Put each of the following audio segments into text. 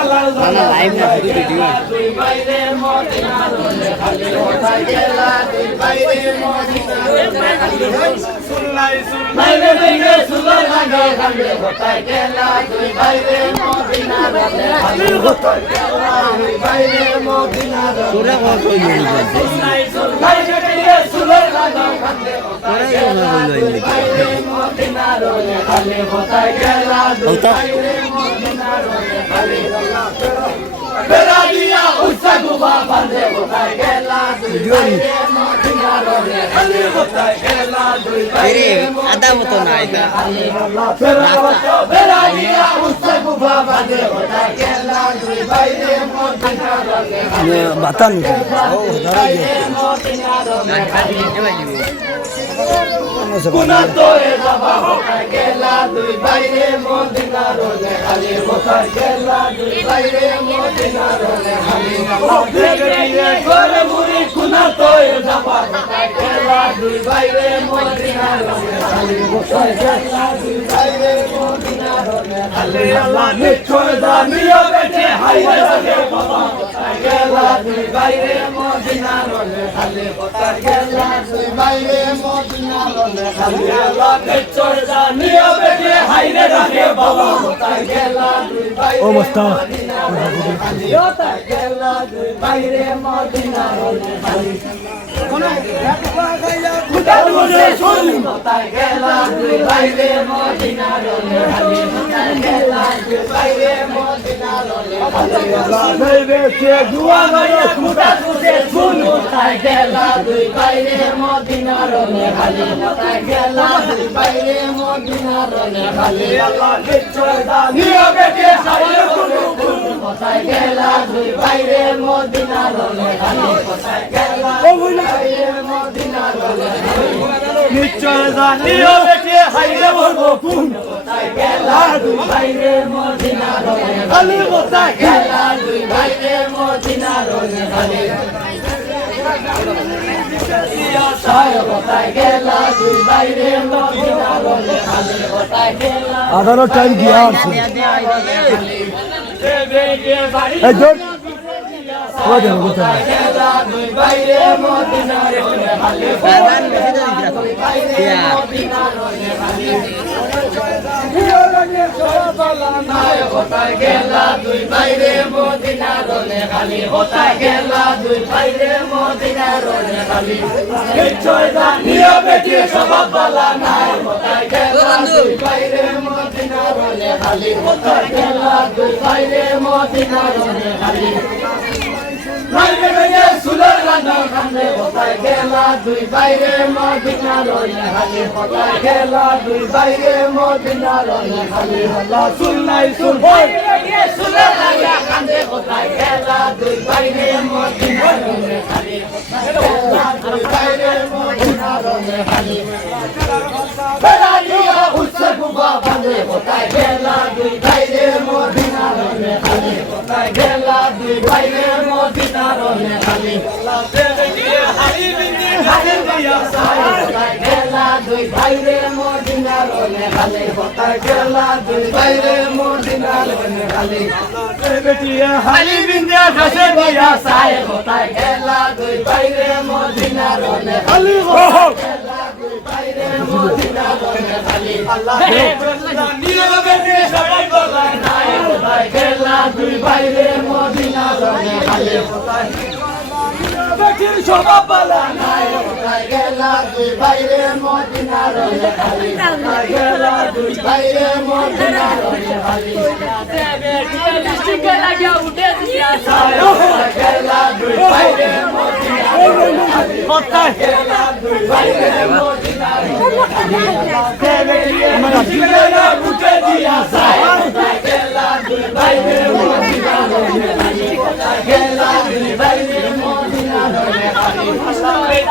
না লাইভ না শুধু ভিডিও দুই বাইরে মদিনার খালি কোথায় গেলা দুই বাইরে মদিনার সুলাই সুলাই রে সুলাই লাগে খালি কোথায় গেলা দুই বাইরে মদিনার খালি কোথায় গেলা দুই বাইরে মদিনার তোরা কত হইল সুলাই সুলাই রে সুলাই লাগে খালি কোথায় গেলা দুই বাইরে মদিনার খালি কোথায় গেলা দুই বাইরে মদিনার খালি বেরাদিয়া উচ্চা গুবা বাঁধে কোথায় গেলা দুই বাইরে মদিনার খালি কোথায় গেলা দুই বাইরে আদা মতো না এটা বেরাদিয়া উচ্চা গুবা বাঁধে কোথায় গেলা দুই বাইরে মদিনার বাতান ও ধরা কুনা তোরে বাবা কোথায় গেলা দুই বাইরে মদিনার খালি কোথায় গেলা দুই বাইরে মদিনার খালি করে মুড়ি কুনা তোরে বাবা কোথায় গেলা দুই বাইরে মদিনার খালি কোথায় গেলা দুই বাইরে মদিনার খালি আল্লাহ নিশ্চয় জানিও বেটে হাইরে রে বাবা কোথায় গেলা দুই বাইরে মদিনার খালি কোথায় গেলা দুই বাইরে মদিনার খালি আল্লাহ নিশ্চয় জানিও বেটে হাইরে রে বাবা কোথায় গেলা দুই বাইরে মদিনার খালি কোথায় গেলা দুই বাইরে মদিনার খালি কোথায় গেলা দুই বাইরে মদিনার খালি কোথায় গেলা দুই বাইরে মদিনার কোথায় গেলা দুই বাইরে মদিনার খালি কোথায় গেলা দুই বাইরে মদিনার খালি আল্লাহ নিশ্চয় জানিও বেটে হাইরে কোথায় গেলা দুই বাইরে মদিনার খালি কোথায় গেলা বাইরে মদিনার নিশ্চয় জানিও বেটে হাইরে বলবো কোন কোথায় গেলা দুই বাইরে মদিনার খালি কোথায় গেলা দুই বাইরে মদিনার খালি কোথায় গেলা দুই বাইরে মদিনার খালি কোথায় গেলা আধারো টাইম দিয়া আছে এই ধর ও দেন কোথায় গেলা দুই বাইরে মদিনার খালি বাগান বেশি তো দিরা কোথায় গেলা দুই বাইরে মদিনার খালি কোথায় গেলা দুই বাইরে মদিনার খালি নিশ্চয় জানিও বেটি সবাব বালা নাই কোথায় গেলা দুই বাইরে মদিনার খালি কোথায় গেলা দুই বাইরে মদিনার খালি সুলের রান্না খান্দে কোথায় গেলা দুই বাইরে মদিনার খালি কোথায় গেলা দুই বাইরে মদিনার খালি আল্লাহ সুন্নাই সুন সুলের রান্না খান্দে কোথায় গেলা দুই বাইরে মদিনার খালি দুই বাইরে মদিনার খালি বেড়ালিয়া উচ্চ গুবা বাঁধে কোথায় গেলা দুই বাইরে মদিনার খালি কোথায় গেলা দুই বাইরে মদিনার খালি কোথায় গেলা দুই বাইরে মদিনার খালি কোথায় গেলা দুই বাইরে মদিনার খালি হালি বিন্দিয়া ঘাসে দিয়া সাই কোথায় গেলা দুই বাইরে মদিনার খালি গেলা দুই বাইরে মদিনার খালি আল্লাহ নিয়ে বেটে সবাই বলায় নাই কোথায় গেলা দুই বাইরে মদিনার খালি কোথায় বেটির সবাব বলা নাই কোথায় গেলা দুই বাইরে মদিনার খালি কোথায় গেলা দুই বাইরে মদিনার খালি কোথায় গেলা দুই বাইরে মদিনার খালি কোথায় গেলা দুই বাইরে মদিনার খালি উঠে দিয়া যায় কোথায় গেলা দুই বাইরে মদিনার খালি কোথায় গেলা দুই বাইরে মদিনার খালি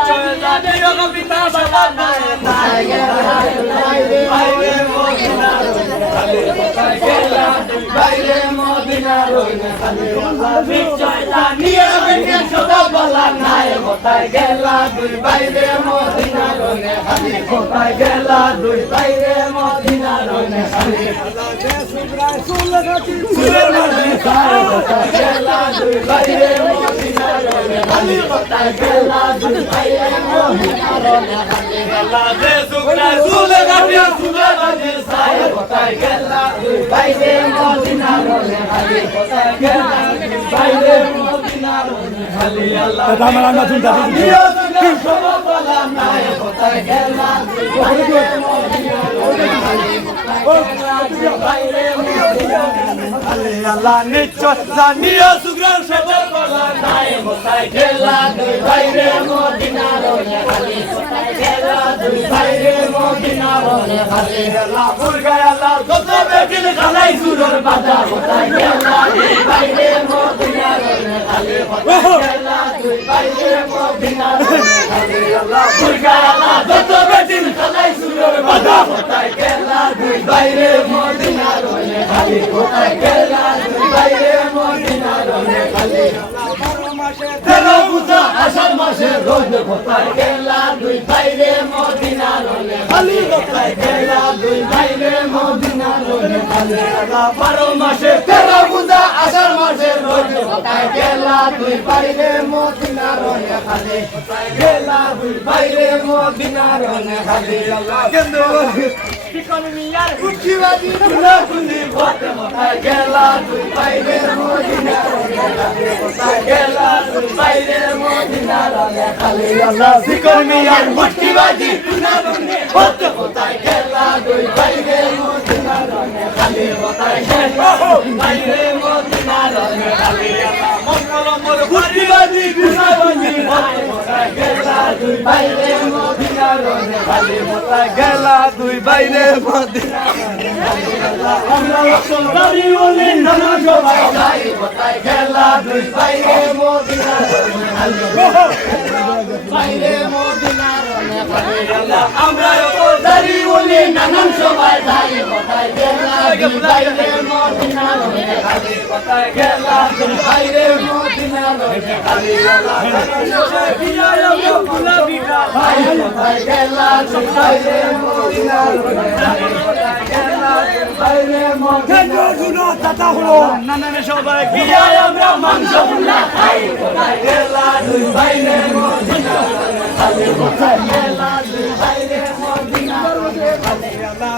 চলে যাবে পিতা বাবা কোথায় গেলা দুই বাইরে মদিনার খালি কোথায় গেলা দুই বাইরে মদিনার খালি নিশ্চয় জানিয়ে বেটে সদা বলা নাই কোথায় গেলা দুই বাইরে মদিনার খালি কোথায় গেলা দুই বাইরে মদিনার খালি সুলের খালি কোথায় গেলা দুই ভাইরে মদিনা রনে খালি গেলা দে সুগনা সুলে গাবিয়া সুলে বাজে সাই কোথায় গেলা দুই ভাইরে মদিনা রনে খালি কোথায় গেলা দুই ভাইরে মদিনা রনে খালি আল্লাহ আমার আমরা শুনতে দিও সুগনা সব বলা নাই কোথায় গেলা দুই ভাইরে মদিনা রনে খালি কোথায় গেলা দুই ভাইরে মদিনা রনে আল্লাহ নিশ্চয় জানিও সুগ্রাম সবার বলা নাই কোথায় গেলা দুই ভাইরে মদিনা রনে খালি কোথায় গেলা দুই ভাইরে মদিনা রনে খালি গেলা ফুরগায় আল্লাহ কত বেটিল খালাই সুরর বাজা কোথায় গেলা দুই ভাইরে মদিনা রনে খালি কোথায় গেলা দুই ভাইরে মদিনা রনে খালি আল্লাহ ফুরগায় আল্লাহ কত বেটিল খালাই সুরর বাজা কোথায় গেলা দুই ভাইরে মদিনা রনে খালি কোথায় গেলা দুই ভাইরে মদিনা রনে খালি তেরো বুঝা আষাঢ় মাসে রোজ কোথায় গেলা দুই ভাইরে মদিনা রনে খালি কোথায় গেলা দুই ভাইরে মদিনা রনে খালি 12 মাসে তেরো বুঝা আষাঢ় মাসে রোজ কোথায় গেলা দুই ভাইরে মদিনা রনে খালি কোথায় গেলা দুই ভাইরে মদিনা রনে খালি আল্লাহ কেন্দ্র ইকোনমিয়ার উঠিবাজি তুলা তুলি ভোট কোথায় গেলা দুই ভাইরে মদিনা রনে খালি কোথায় গেলা দুই ভাইরে মদিনা রনে খালি আল্লাহ ইকোনমিয়ার উঠিবাজি তুলা তুলি ভোট কোথায় গেলা দুই ভাইরে মদিনা রনে খালি কোথায় গেলা দুই ভাইরে মদিনা রনে খালি আল্লাহ মঙ্গলমর উঠিবাজি তুলা তুলি ভোট কোথায় গেলা দুই ভাইরে মদিনা রনে খালি কোথায় গেলা দুই ভাইরে মদিনা রনে খালি আল্লাহ আমরা রসুলবাড়ি ওলি নানা সবাই যাই কোথায় গেলা দুই ভাইরে মদিনা রনে খালি ভাইরে মদিনা রনে খালি আল্লাহ আমরা রসুলবাড়ি ওলি নানা সবাই যাই কোথায় গেলা দুই ভাইরে মদিনা রনে খালি কোথায় গেলা দুই ভাইরে মদিনা রনে খালি আল্লাহ বিয়া বুলা বিটা ভাই কোথায় গেলা দুই ভাইরে মদিনা রনে খালি কোথায় গেলা দুই ভাইরে মদিনা শুনো চাচা হলো নানা সবাই গিয়া আমরা মাংস বুলা খাই কোথায় গেলা দুই ভাইরে মদিনা রনে খালি কোথায় গেলা দুই ভাইরে মদিনা রনে খালি আল্লাহ